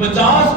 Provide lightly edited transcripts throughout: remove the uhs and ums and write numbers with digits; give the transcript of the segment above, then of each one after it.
50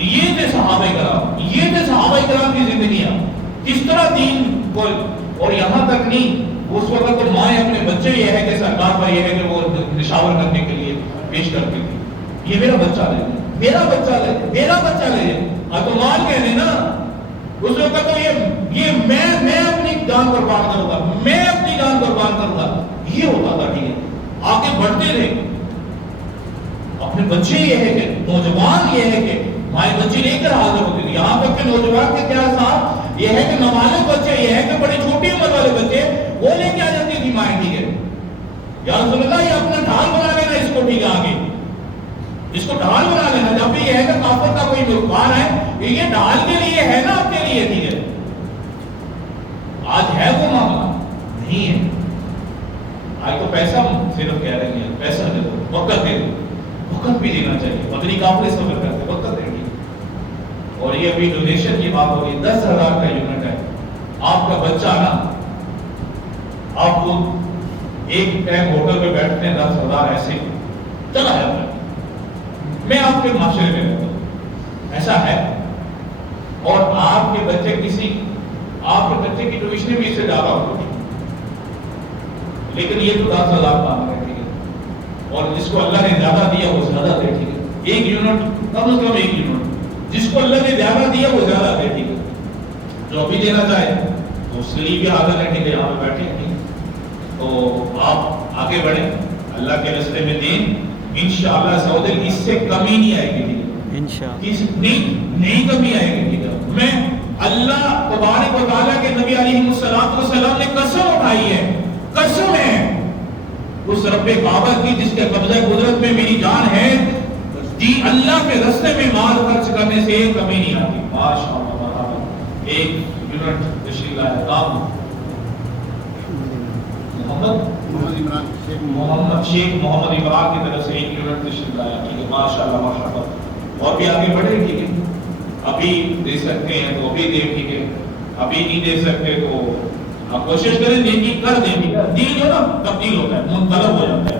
یہ تھے صحابہ کرام، یہ تھے صحابہ کرام کی زندگیاں، کس طرح دین کو، اور یہاں تک نہیں، اس وقت تو ماں اپنے بچے یہ ہے کہ سرکار پر یہ ہے کہ وہ نشاور کرنے کے لیے پیش کرتی تھی، یہ میرا بچہ لے لے، میرا بچہ لے لے، میرا بچہ لے لے، اب تو مال کہہ رہے نا، اس وقت تو یہ میں اپنی جان قربان کروں گا، میں اپنی جان قربان کروں گا، یہ ہوتا تھا، ٹھیک ہے، آگے بڑھتے رہے، اپنے بچے یہ ہے کہ نوجوان یہ ہے کہ مائیں بچے لے کر حاضر ہوتے تھے، یہاں تک کہ نوجوان کے کیا صاحب یہ ہے کہ نابالغ بچے، یہ ہے کہ بڑی چھوٹی عمر والے بچے وہ لے کے آ جاتی تھی مائیں، ٹھیک ہے، یا رسول اللہ یہ اپنا ڈھال بنا لینا اس کو، ٹھیک ہے، آگے اس کو ڈھال بنا لینا، جب بھی یہ ہے کہ کافر کا کوئی مقبار ہے یہ ڈھال کے لیے ہے نا، آپ کے لیے، ٹھیک ہے، آج ہے وہ معاملہ نہیں ہے، آج تو پیسہ صرف کہہ رہے ہیں، پیسہ دے دو، وقت دے دو، وقت بھی دینا چاہیے، مدنی قافلے سفر کرتے وقت دیں گے، اور یہ ابھی ڈونیشن کی بات ہوگی، 10,000 کا یونٹ ہے، آپ کا بچہ نا، آپ کو ایک ٹائم ہوٹل پہ بیٹھتے ہیں 10,000 ایسے چلا جاتا ہے، میں آپ کے معاشرے میں رہتا ہوں، ایسا ہے، اور آپ کے بچے کی ٹیوشن بھی اس سے زیادہ ہوتی، لیکن یہ تو 10,000 مانگ رہے ہیں، ٹھیک ہے، اور جس کو اللہ نے زیادہ دیا وہ زیادہ دے، ٹھیک ہے، ایک یونٹ کم از کم ایک یونٹ، جس کو اللہ نے زیادہ دیا وہ زیادہ دے، ٹھیک ہے، جو ابھی دینا چاہے تو اس کے لیے بھی حاضر ہے، ٹھیک ہے، یہاں پہ بیٹھے ہیں، تو آپ آگے بڑھیں اللہ کے راستے میں دیں، انشاءاللہ سعودل اس سے کمی نہیں آئے گی، ٹھیک ہے، انشاءاللہ نہیں کمی آئے گی، ٹھیک ہے، میں اللہ تبارک و تعالیٰ کے نبی علیہ السلام نے قسم اٹھائی ہے، قسم ہے اس رب کعبہ کی جس کے قبضہ قدرت میں میری جان ہے، دی اللہ کے راستے میں مال خرچ کرنے سے کمی نہیں آتی، ماشاءاللہ، ایک یونٹ تشریف لائے کام شیخ محمد عمران کی طرف سے ایک یونٹ تشریف لایا، ٹھیک ہے، ماشاءاللہ ماشاءاللہ، اور بھی آگے بڑھے، ٹھیک ہے، ابھی دے سکتے ہیں تو ابھی دے، ٹھیک ہے، ابھی نہیں دے سکتے تو آپ کوشش کریں دین کی کر دیں، دین جو نا تبدیل ہوتا ہے، منقلب ہو جاتا ہے،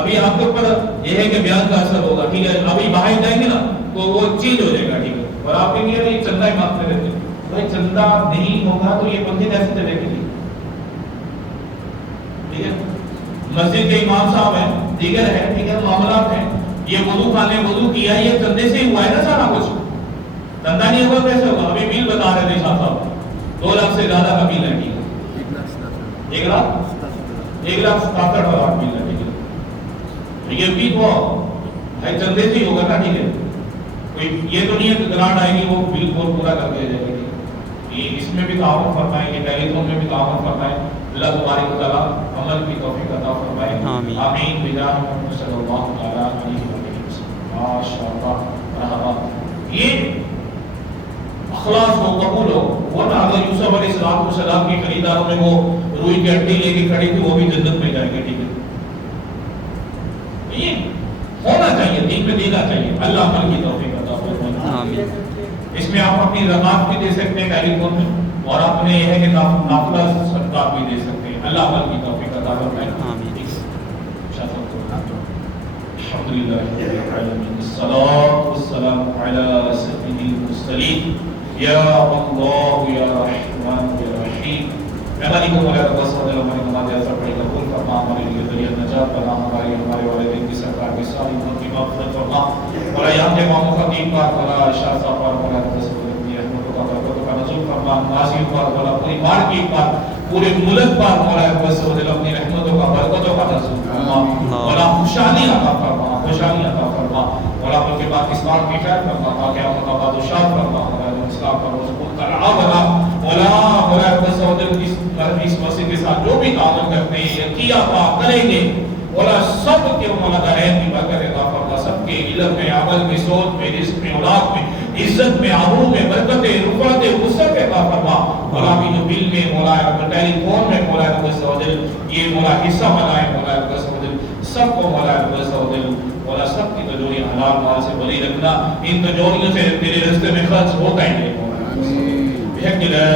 ابھی آپ کے اوپر یہ ہے کہ بیان کا اثر ہوگا، ٹھیک ہے، ابھی باہر جائیں گے نا تو وہ چینج ہو جائے گا، ٹھیک ہے، اور آپ کے لیے یہ چندہ ہی مانگتے رہتے ہیں، بھائی چندہ نہیں ہوگا تو یہ بندے کیسے چلے گی، ٹھیک ہے، مسجد کے امام صاحب ہیں، دیگر ہیں، ٹھیک ہے، معاملات ہیں، یہ وضو خانے وضو کیا، یہ چندے سے ہی ہوا ہے نا سارا کچھ، چندہ نہیں ہوگا کیسے ہوگا، ابھی بل بتا رہے تھے صاحب 2 لاکھ سے زیادہ کا بل ہے، ٹھیک ہے، 1,67,000 بل ہے، ٹھیک ہے، یہ بھی تو بھائی چندے سے ہی ہوگا نا، ٹھیک ہے، کوئی یہ تو نہیں ہے کہ گرانٹ آئے گی وہ بل پورا کر دیا جائے گا، یہ اس میں بھی تعاون فرمائیں گے، ٹیلی فون میں بھی تعاون فرمائیں، اللہ تبارک و تعالیٰ عمل کی توفیق عطا فرمائے، آمین بجاہ محمد صلی اللہ علیہ وسلم، ماشاءاللہ، مرحبا، یہ اخلاص ہو، قبول ہو، وہ نا حضرت یوسف علیہ السلام کی خریداروں میں وہ روئی کی ہڈی لے کے کھڑی تھی، وہ بھی جنت میں جائے گی، ٹھیک ہے، یہ ہونا چاہیے، دین میں دینا چاہیے، اللہ عمل کی توفیق عطا فرمائے، اس میں آپ اپنی زکات بھی دے سکتے ہیں ٹیلی فون میں، اور اپنے یہ ہے کہ نافلہ صدقات بھی دے سکتے ہیں، اللہ عمل کی توفیق عطا فرمائے، الحمدللہ رب العالمین، الصلاۃ والسلام علی سید المرسلین، یا اللہ یا رحمان یا رحیم، ہماری کو مولا رب صلی اللہ علیہ نماز ایسا پڑھی قبول فرما، ہمارے لیے ذریعہ نجات بنا، ہمارے والدین کی سرکار کی ساری امت کی مغفرت فرما، مولا یہاں کے امام خطیب پاک مولا شاہ صاحب پاک مولا رب صلی اللہ علیہ رحمتوں کا برکتوں کا نزول فرما، ناظرین پاک مولا پوری مارکیٹ پاک پورے ملک پاک مولا رب صلی اللہ علیہ اپنی رحمتوں کا برکتوں کا نزول فرما، مولا خوشحالی عطا فرما، خوشحالی عطا فرما، مولا ملک پاکستان کی خیر فرما، تاکہ ہم کا بادشاہ فرما، مولا اسلام کا مضبوط کرا بنا، مولا رب صلی اللہ علیہ اس مسجد کے ساتھ جو بھی تعاون کرتے ہیں یہ کیا پاک کریں گے، مولا سب کے مولا دارین کی برکت عطا فرما، سب کے علم میں، عمل میں، سوچ میں، رزق میں، اولاد میں، عزت میں، آبرو میں، برکت، رفعت، وسعت عطا فرما، مولا بھی جو بل میں، مولا ٹیلی فون میں، مولا رب صلی اللہ علیہ یہ مولا حصہ بنائے، مولا رب صلی اللہ علیہ سب کو مولا رب صلی اللہ علیہ مولا سب کی تجوری حلال مال سے بری رکھنا، ان تجوریوں سے تیرے راستے میں خرچ ہوتا ہی نہیں، مولا بحق لا